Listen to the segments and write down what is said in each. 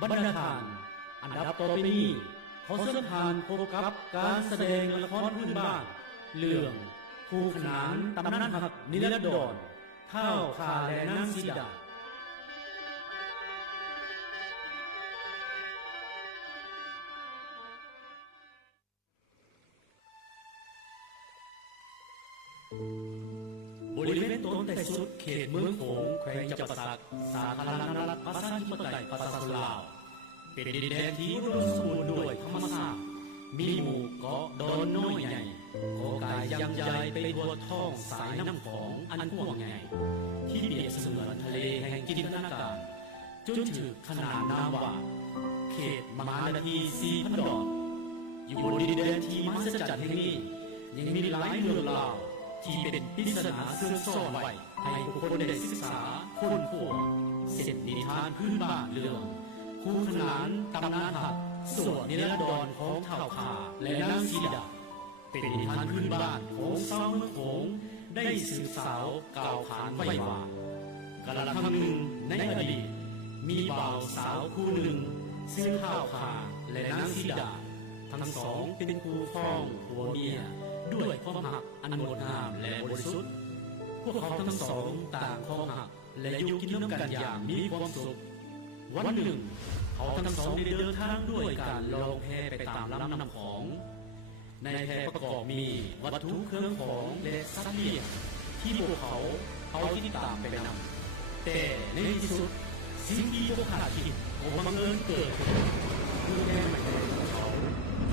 บรรณาการอันดับต่อไปนี้ขอเชิญผ่านพบกับการแสดงละครพื้นบ้านเรื่องคู่ขนานตำนานหักนิรันดรเท่าคาและนางสีดาบริเวณต้นแต่สุดเขตเมืองโขงแขวงจำปาสักสาธารณรัฐประชาธิปไตยประชาชนลาวเป็นดินแดนที่อุดมสมบูรณ์ด้วยธรรมชาติมีหมู่เกาะดอนน้อยใหญ่ก่อกายยังใหญ่ไปทั่วท้องสายน้ำของอันกว้างใหญ่ที่เปรียบเสมือนทะเลแห่งจินตนาการจนถึงขนาดนามว่าเขตมหานาที4,000 ดอกอยู่บนดินแดนที่มหัศจรรย์แห่งนี้ยังมีหลายเรื่องราวที่เป็นปริศนาซ่อนไว้ให้ผู้คนได้ศึกษาค้นคว้าเส้นนิทานพื้นบ้านเรื่องคู่ขนานตำนานหักส่วนนิรันดรของเท่าขาและนางสีดาเป็นนิทานพื้นบ้านของชาวเมืองโขงได้สืบสาวกล่าวขานไว้ว่ากาลครั้งหนึ่งในอดีตมีบ่าวสาวคู่หนึ่งชื่อเท่าขาและนางสีดาทั้งสองเป็นคู่ครองผัวเมียด้วยความหักอันงดงามและบริสุทธิ์พวกเขาทั้งสองต่างครองหักและอยู่กินน้ำกันอย่างมีความสุขวันหนึ่งเขาทั้งสองได้เดินทางด้วยการลองแพไปตามลำน้ำของในแพประกอบมีวัตถุเครื่องของและสัตว์เลี้ยงที่พวกเขาเอาที่ตามไปนำแต่ในที่สุดสิ่งที่พวกขาดคิดก็บังเอิญเกิดขึ้นคือแม่ใหม่ของเขา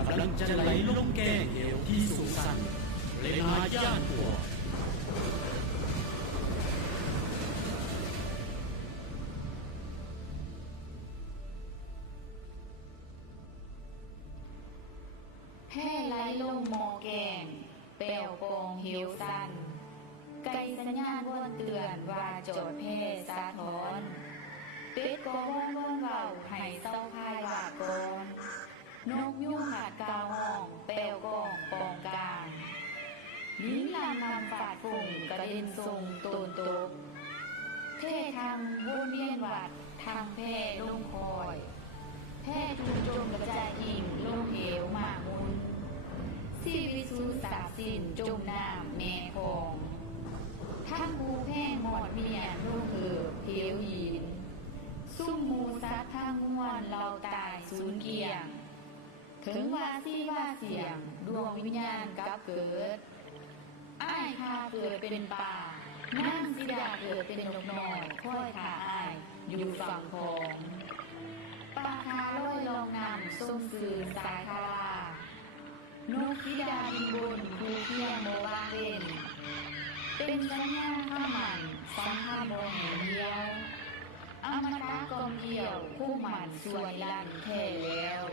กำลังจะไหลลงแก้งเหวที่สูงสันเลยมาย่านหัวแห่ไหลลงหมอแกงแปวปองเหวสันไก่สัญญาณว่นเตือนว่าโจดแพ่สาทรเป็ดก็ว่นเว้าให้เศร้าพายว่าก่อนนกยุ่งหัดกาวห้องแปวกองปองกลางยิงลำนำฝาดฝุ่งกระเด็นทรงตูนตกเท่ทางวนเวียนวัดทางแพ่ลงคอยแพ่ถูกจมกระจายอิ่งลงเหวหมามุนชีวิตสูญสาสิ้นจมน้ำแม่ของทั้งมูแพ่หมอดเมียนลงเหือบเหวหินซุ่มมูซัดทั้งม้วนเราตายสูญเกียงถึงว่าซี่ว่าเสียงดวงวิญญาณกับเกิดอ้ายพาเกิดเป็นป่านางสีดาเกิดเป็นนกน้อยค่อยขาอ้ายอยู่ฝั่งของปลาคาลอยลองนำส้มสื่อสายคานกสีดาบินบนภูเพียงโมบางเล่นเป็นสัญญาข้ามันสังฆาบงเหเดียวอมตะกองเกี่ยวคู่หมันส่วนลันแค่แล้ว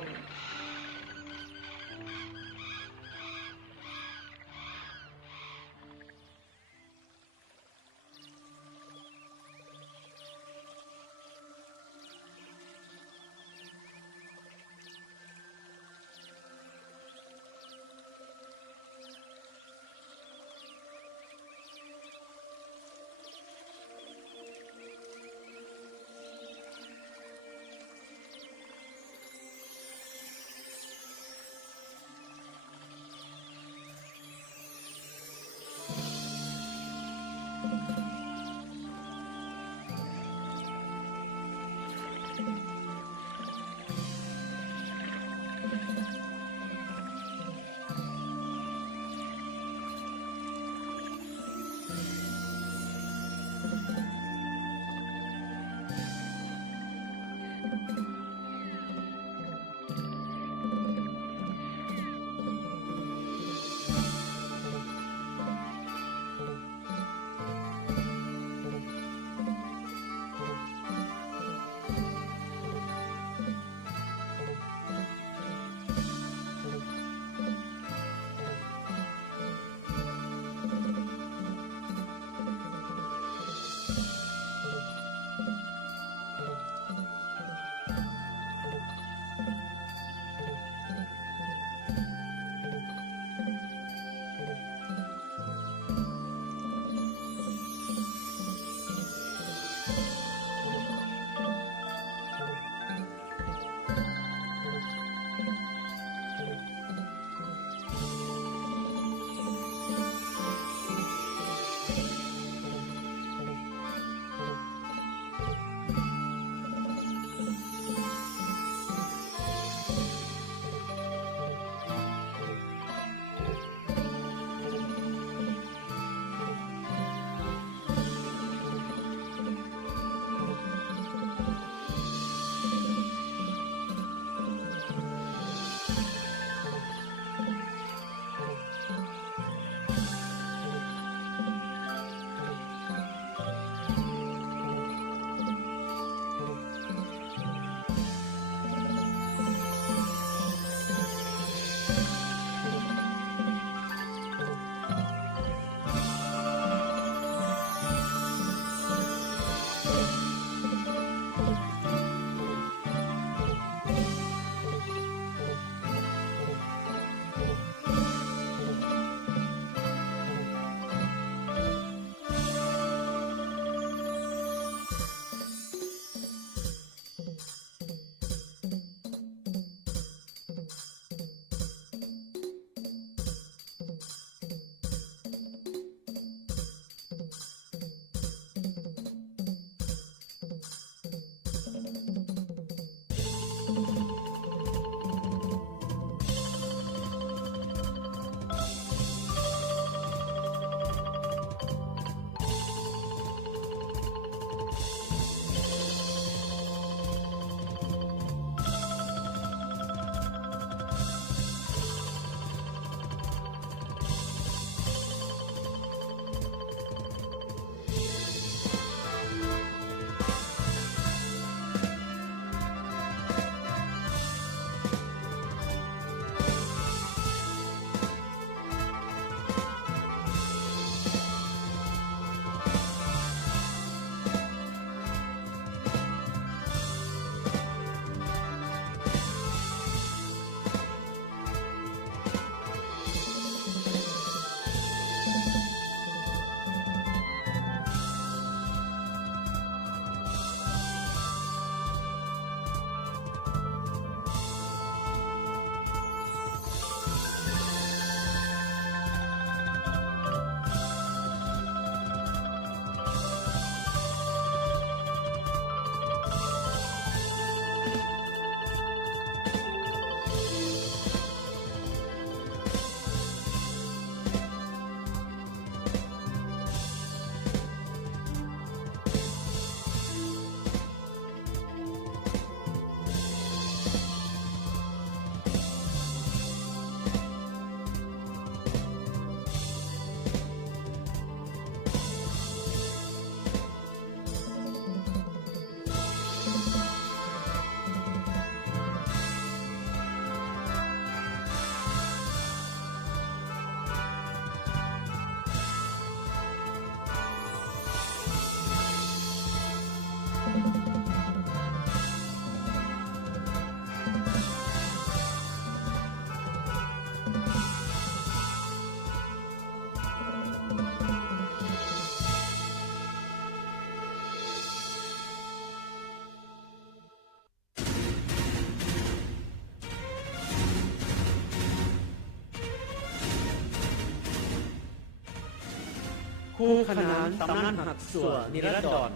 คู่ขนานตำนานหักสัวนิรันดร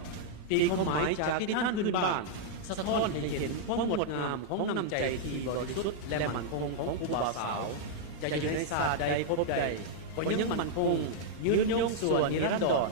ตีความหมายจากที่ท่านพื้นบ้านสะท้อนให้เห็นความงดงามของน้ำใจที่บริสุทธิ์และมั่นคงของครูบาสาวจะอยู่ในศาสตร์ใดพบใดก็ยังมั่นคงยืนยงสัวนิรันดร